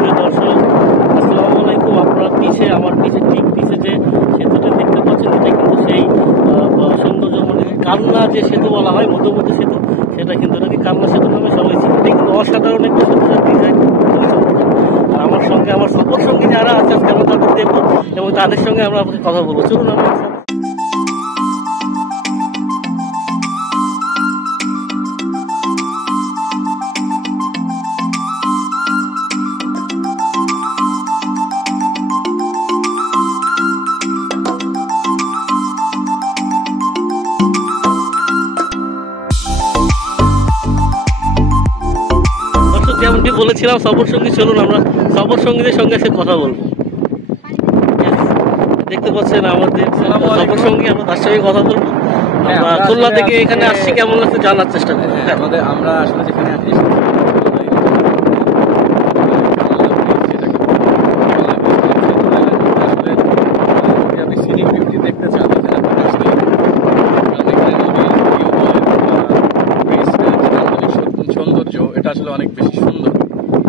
সুপ্রিয় দর্শক, আসসালামু আলাইকুম। আপনারা আমার পিছে ঠিক পিছে যে সেতুটা দেখতে পাচ্ছেন, এটা কিন্তু সেই সৌন্দর্য মানে কান্না যে সেতু বলা হয়, মধুমতি সেতু, সেটা কিন্তু এটাকে কান্না সেতু নামে সবাই চিনি। এটা কিন্তু অসাধারণ একটা সেতু, ডিজাইন খুবই চমৎকার। আর আমার সঙ্গে আমার সফর সঙ্গী যারা আছে আজকে আমরা তাদের দেখবো এবং তাদের সঙ্গে আমরা কথা বলবো। চলুন আমরা যেমনটি বলেছিলাম সফর সঙ্গী, চলুন আমরা সফর সঙ্গীদের সঙ্গে এসে কথা বলবো। দেখতে পাচ্ছেন আমাদের সফর সঙ্গী, আমরা তার সঙ্গে কথা বলবো। আমরা খুলনা থেকে এখানে আসছি, কেমন লাগছে জানার চেষ্টা করবো। আমরা আসলে যেখানে আসছি দেখতে চান, সৌন্দর্য এটা আসলে অনেক বেশি সুন্দর।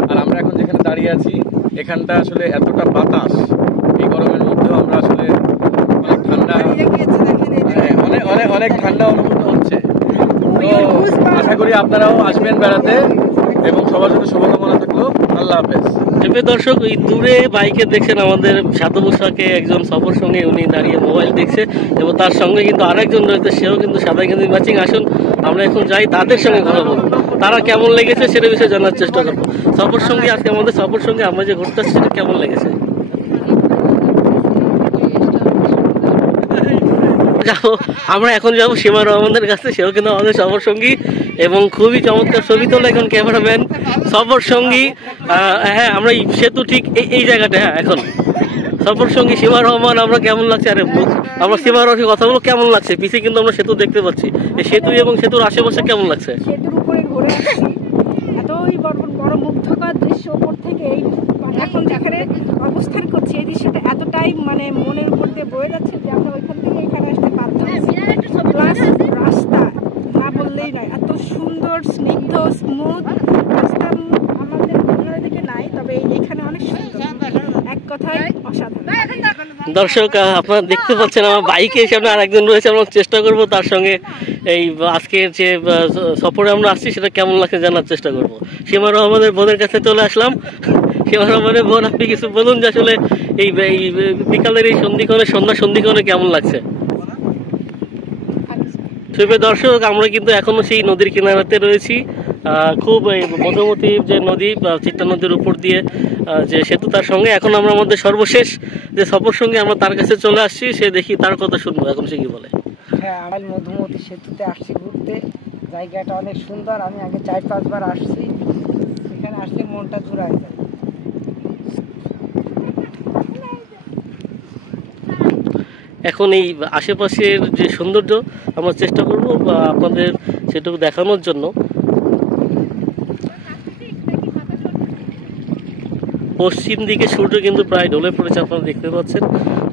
আর আমরা এখন যেখানে দাঁড়িয়ে আছি, এখানটা আসলে এতটা বাতাস, এই গরমের মধ্যেও আমরা আসলে অনেক ঠান্ডা, অনেক ঠান্ডা অনুভূত হচ্ছে। তো আশা করি আপনারাও আসবেন বেড়াতে এবং সবার জন্য শুভকামনা থাকলো। আল্লাহ হাফেজ। দর্শক, এই দূরে বাইকে দেখছেন আমাদের সাদা পোশাকে একজন সফর সঙ্গে, উনি দাঁড়িয়ে মোবাইল দেখছে এবং তার সঙ্গে কিন্তু আরেকজন রয়েছে, সেও কিন্তু সাদা গেঞ্জি ম্যাচিং। আসুন আমরা এখন যাই, তাদের সঙ্গে কথা বলবো, তারা কেমন লেগেছে সেটা বিষয়ে জানার চেষ্টা করবো। সফর সঙ্গী, আজকে আমাদের সফর সঙ্গে আমরা যে ঘুরতে আসছি, সেটা কেমন লেগেছে? যাবো, আমরা এখন যাবো সীমা রহমানের কাছে, সেও কিন্তু আমাদের সফর সঙ্গী এবং খুবই চমৎকার ছবি তোলে এখন ক্যামেরাম্যান। সফর সঙ্গী, হ্যাঁ আমরা সেতু ঠিক এই জায়গাটা, হ্যাঁ এখন সফর সঙ্গী সীমা রহমান। আমরা কেমন লাগছে, আরে আমরা সীমা রহমানের কথা বলবো, কেমন লাগছে? পিছে কিন্তু আমরা সেতু দেখতে পাচ্ছি, এই সেতু এবং সেতুর আশেপাশে কেমন লাগছে? সেতুর উপরে ঘুরে আসছি, এতই বড় মুগ্ধকর দৃশ্য উপর থেকে। এই এখন যেখানে অবস্থান করছি, এই দৃশ্যটা এতটাই মানে মনের উপর দিয়ে বয়ে যাচ্ছে যে আমরা ওইখান থেকে এখানে আসতে পারবো। প্লাস রাস্তা না বললেই নয়, এত সুন্দর স্নিগ্ধ স্মুথ রাস্তা আমাদের খুলনার দিকে নাই, তবে এখানে অনেক সুন্দর, এক কথায় অসাধারণ। দর্শক, আপনারা দেখতে পাচ্ছেন আমার বাইকের সামনে আর একজন রয়েছে, আমরা চেষ্টা করবো তার সঙ্গে এই আজকের যে সফরে আমরা আসছি সেটা কেমন লাগছে জানার চেষ্টা করবো। সীমা রহমানের বোনের কাছে চলে আসলাম। সীমা রহমানের বোন, আপনি কিছু বলুন যে আসলে এই বিকালের এই সন্ধিক্ষণে, সন্ধ্যা সন্ধিক্ষণে কেমন লাগছে? সুপ্রিয় দর্শক, আমরা কিন্তু এখনো সেই নদীর কিনারাতে রয়েছি। খুব এই মধুমতি যে নদী, চিত্তা নদীর উপর দিয়ে যে সেতু, তার সঙ্গে এখন আমরা আমাদের সর্বশেষ যে সফর সঙ্গে আমরা তার কাছে চলে আসছি, সে দেখি তার কথা শুনবো এখন সে কি বলে। হ্যাঁ, আমার মধুমতি সেতুতে আসছি ঘুরতে, জায়গাটা অনেক সুন্দর। আমি আগে 4-5 বার আসছি, এখানে আসলে মনটা জুড়ায় যায়। এখন এই আশেপাশের যে সৌন্দর্য আমরা চেষ্টা করব আপনাদের সেটুকু দেখানোর জন্য। পশ্চিম দিকে সূর্য কিন্তু প্রায় ঢলে পড়েছে, আপনারা দেখতে পাচ্ছেন।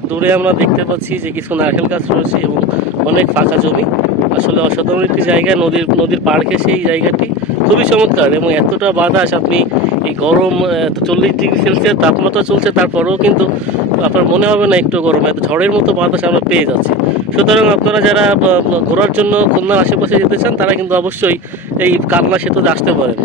দূরে আমরা দেখতে পাচ্ছি যে কিছু নারকেল গাছ রয়েছে এবং অনেক ফাঁকা জমি। আসলে অসাধারণ একটি জায়গা, নদীর পাড়কে সেই জায়গাটি খুবই চমৎকার এবং এতটা বাতাস, আপনি এই গরম 40 ডিগ্রি সেলসিয়াস তাপমাত্রা চলছে, তারপরেও কিন্তু আপনার মনে হবে না একটু গরম, এত ঝড়ের মতো বাতাস আমরা পেয়ে যাচ্ছি। সুতরাং আপনারা যারা ঘোরার জন্য খুলনার আশেপাশে যেতে চান, তারা কিন্তু অবশ্যই এই কান্না সেতুতে আসতে পারেন।